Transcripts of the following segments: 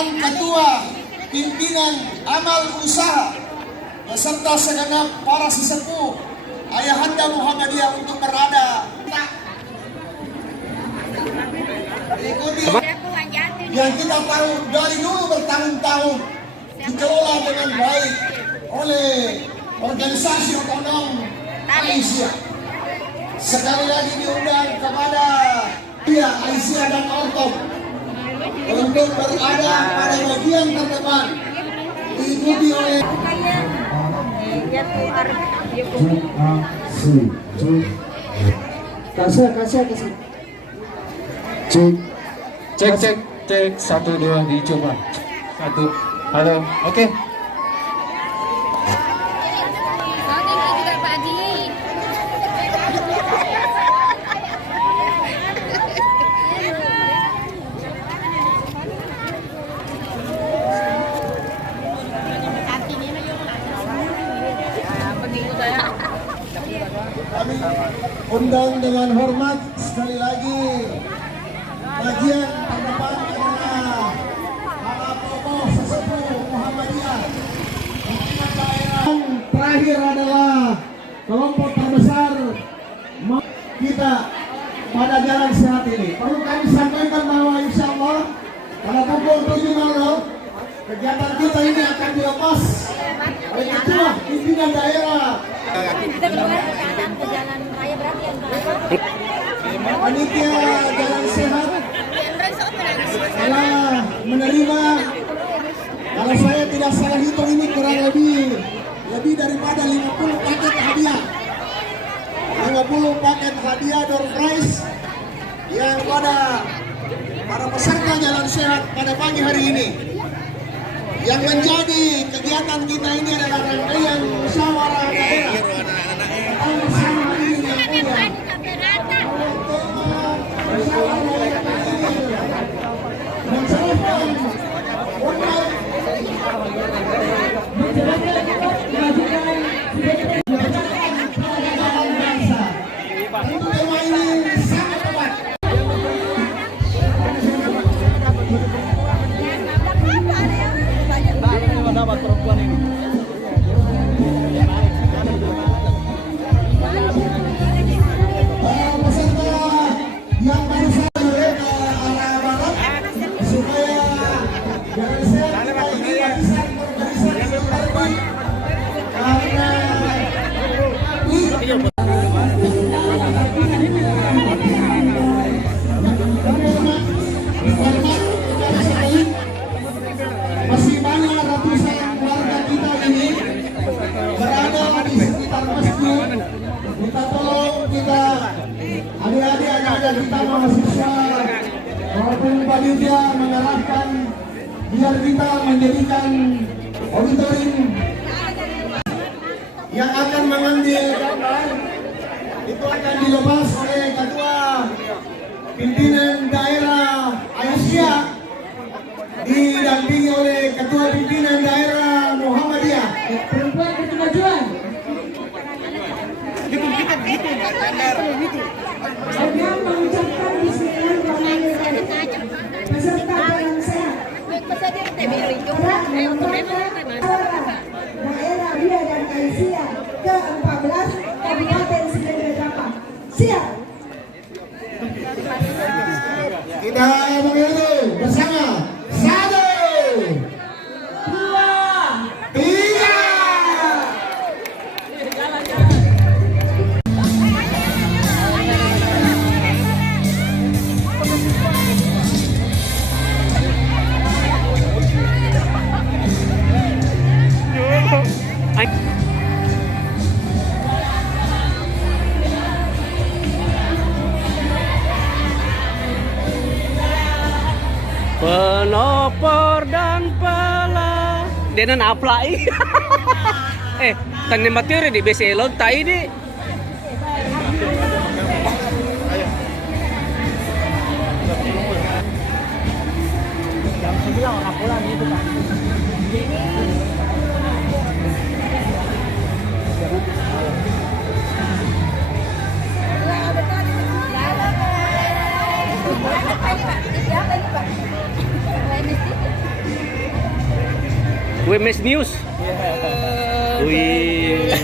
dan Ketua Pimpinan Amal Usaha beserta segenap para sesepuh Ayahanda Muhammadiyah untuk berada ikuti yang kita tahu dari dulu bertahun-tahun dikelola dengan baik oleh organisasi otonom Malaysia. Sekali lagi diundang kepada Aisyah dan Ortom untuk berada pada bagian terdepan diikuti oleh kasih. Cek 1 2 dicoba 1 halo oke. Kami undang dengan hormat sekali lagi bagian terdepan adalah para tokoh sesepuh Muhammadiyah. Yang terakhir adalah kelompok terbesar kita pada Jalan Sehat ini. Perlu kami sampaikan bahwa insya Allah pada pukul 7.00 kegiatan kita ini akan dilepas oleh ketua pimpinan daerah. Kita keluar ke jalan raya berarti yang Panitia Jalan Sehat telah menerima, kalau saya tidak salah hitung ini kurang lebih daripada 50 paket hadiah. 50 paket hadiah door prize yang pada para peserta Jalan Sehat pada pagi hari ini. Yang menjadi kegiatan kita ini adalah rangkaian musyawarah daerah. Bersama hari ini yang mulia. Masih banyak ratusan warga kita ini berada di sekitar masjid. Minta tolong kita adik-adik anak-anak kita mahasiswa walaupun panitia mengarahkan biar kita menjadikan auditorium yang akan mengambil gambar itu akan dilepas oleh ketua pimpinan daerah Aisyah didampingi oleh ketua pimpinan daerah Muhammadiyah. perempuan berkemajuan. Saya mengucapkan bismillahirrahmanirrahim. Peserta Jalan Sehat. Daerah Ria dan Aisyah ke-14 Kabupaten Sidoarjo. Siap. Kita mengiringi bersama 1, 2, 3. Penopor dan pela denan aplai tanim materi di beselot tai di jam 9 orang pulang itu kan. Siapa ini Pak? WMS News. Wih.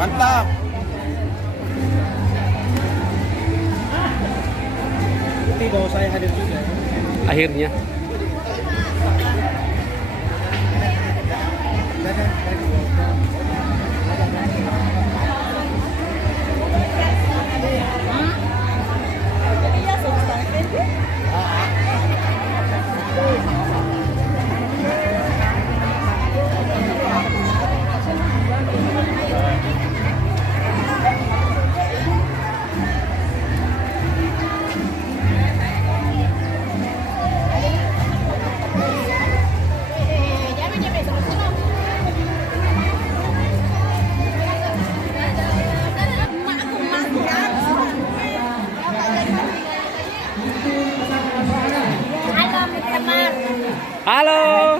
Mantap. Ini bahwa saya hadir juga. Akhirnya. Halo.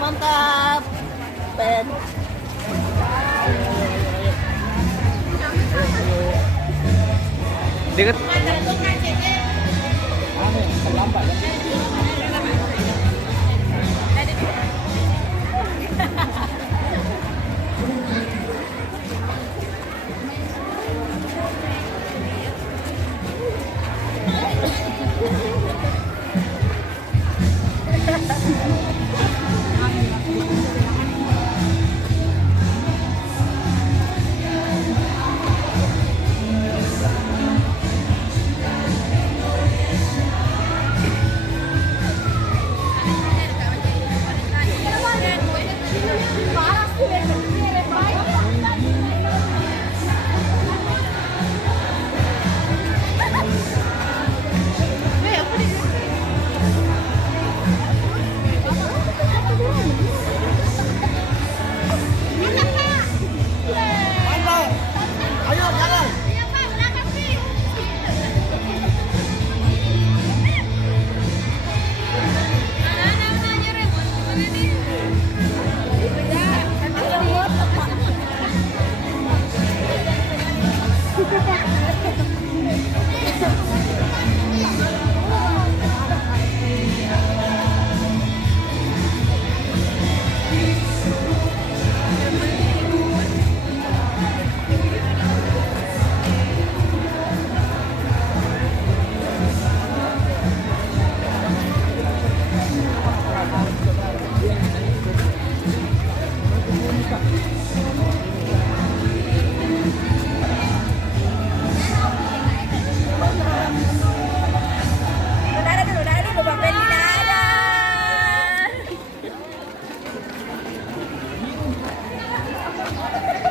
Mantap. Ben. Deket.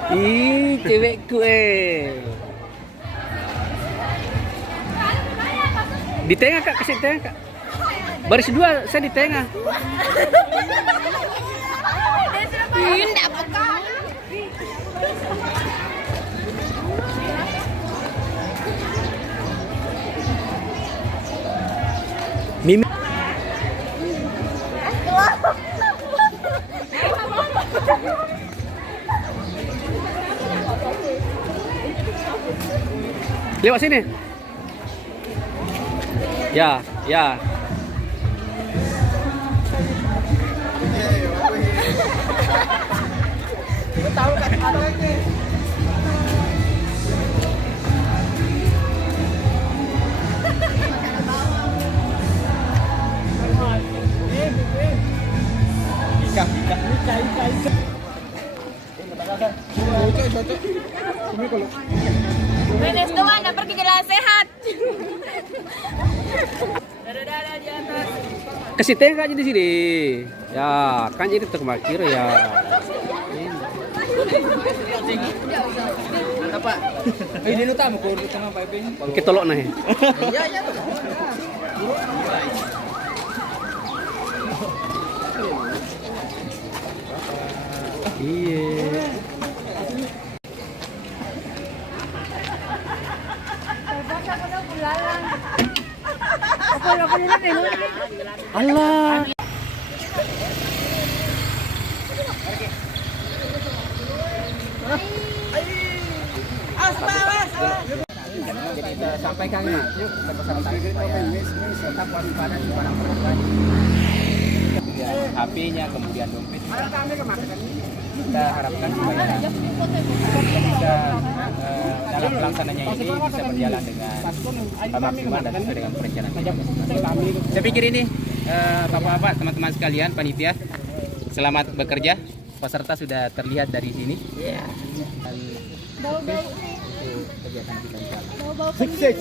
Ih, cewekku Di tengah Kak, kasih tengah Kak. Baris dua, saya di tengah. Mimi. Lewat sini. Ya, ya. Tahu kan ada ini. Ika. Menes doang, dan pergi jalan sehat. Dadah di atas. Kasih tengah aja di sini. Ya, kan jadi termakir ya. Mantap Pak. Ini lu tamu ko tengah piping. Kita tolok nah. Iya iya. Iya. Allah. Jadi kita sampaikan ya. Yuk kita pesan supaya tetap waspada di barang pribadi. HP-nya kemudian dompet. Kita harapkan supaya bisa dalam pelaksananya ini bisa berjalan dengan maksimal dan sesuai dengan perencanaan. Saya pikir ini Bapak-bapak, teman-teman sekalian, panitia, selamat bekerja. Peserta sudah terlihat dari sini. Kegiatan kita insyaallah. Sukses.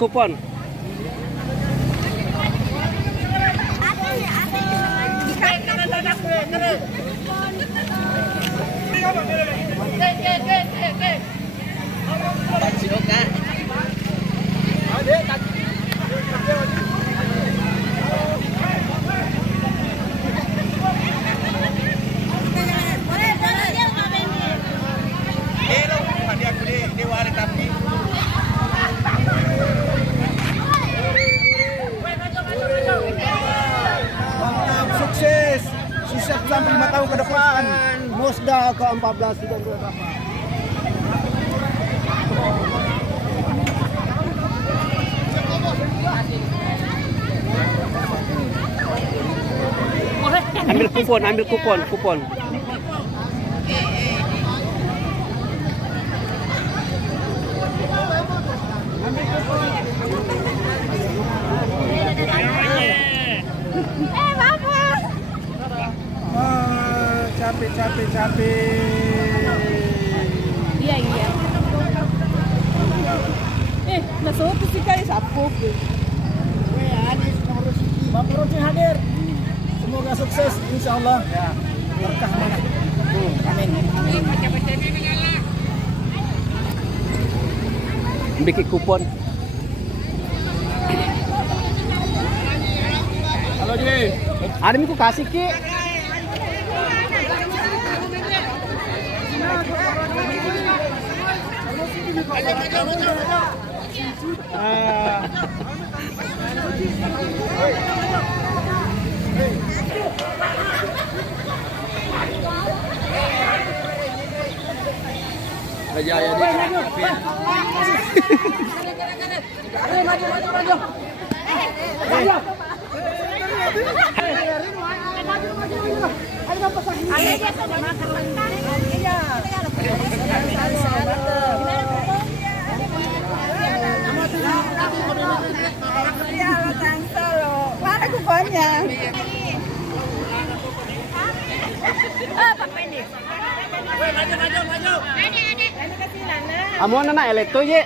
Kupon. Sukses, sukses sampai 5 tahun ke depan. Musda ke-14 sudah berapa? Ambil kupon. Capek. Iya. Masuk ke sini kali sapu. Bapak Roji hadir. Semoga sukses, insya Allah. Berkah mana? Amin. Bikin kupon. Halo Ji. Ada miku kasih ki. Mana kuponnya? Amo na elekto ye.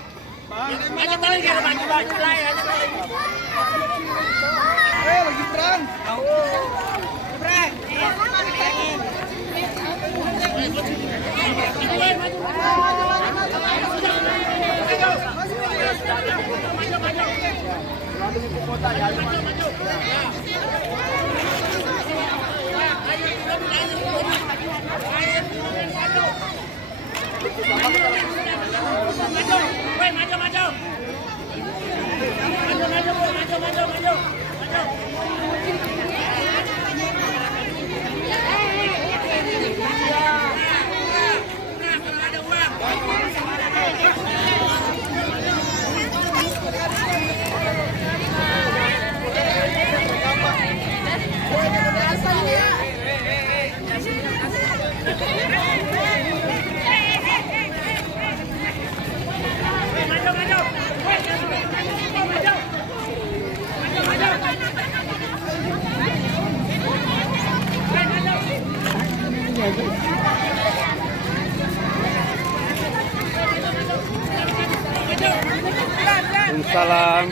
Salam.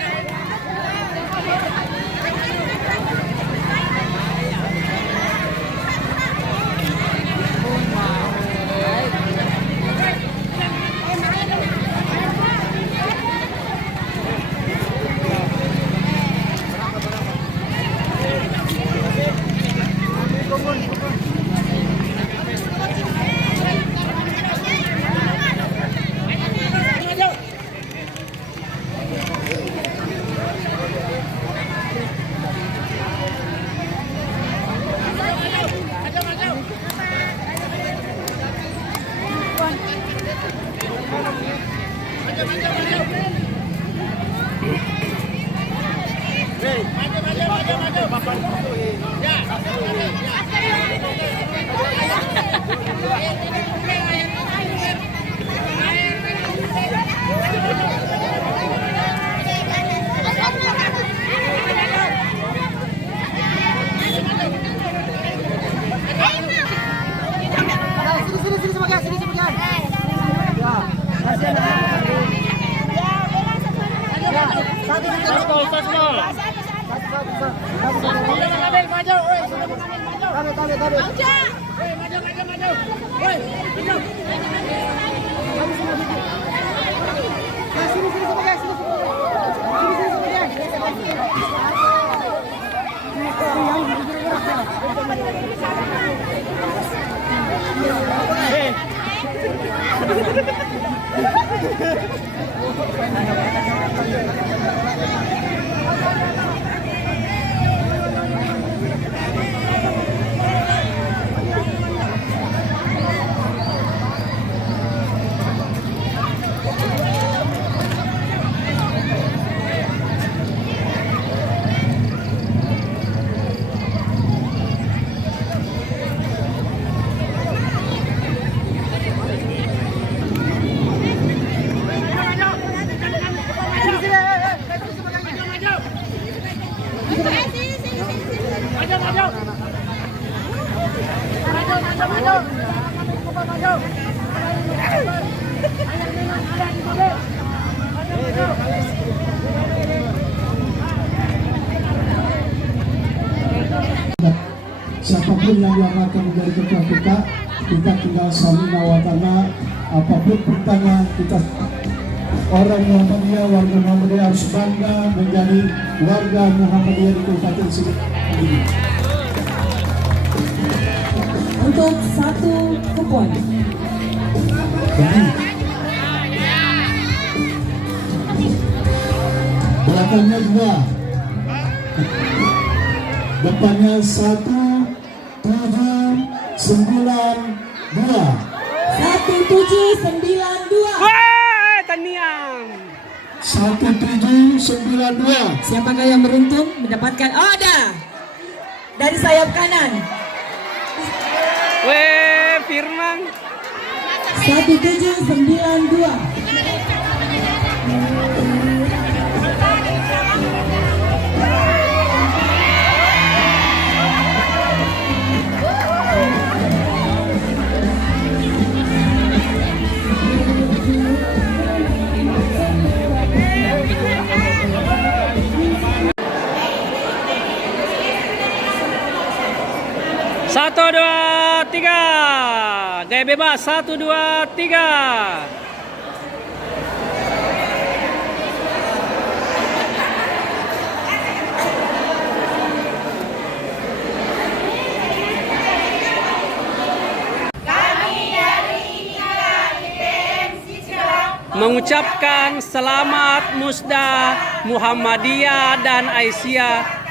Siapapun yang diangkat menjadi ketua kita tinggal saling nawatana. Apapun pertanyaan kita, orang Muhammadiyah, warga Muhammadiyah harus bangga menjadi warga Muhammadiyah di Kabupaten Sigi. Untuk 1 kupon. Belakangnya 2, depannya 1, 7, 9, 2. 1, 7, 1792. Wah, Taniam. 1792. Siapakah yang beruntung mendapatkan? Oh, ada dari sayap kanan. Weh, Firman. 1792. Satu, dua, tiga. Gaya bebas. 1, 2, 3. Mengucapkan selamat Musda Muhammadiyah dan Aisyah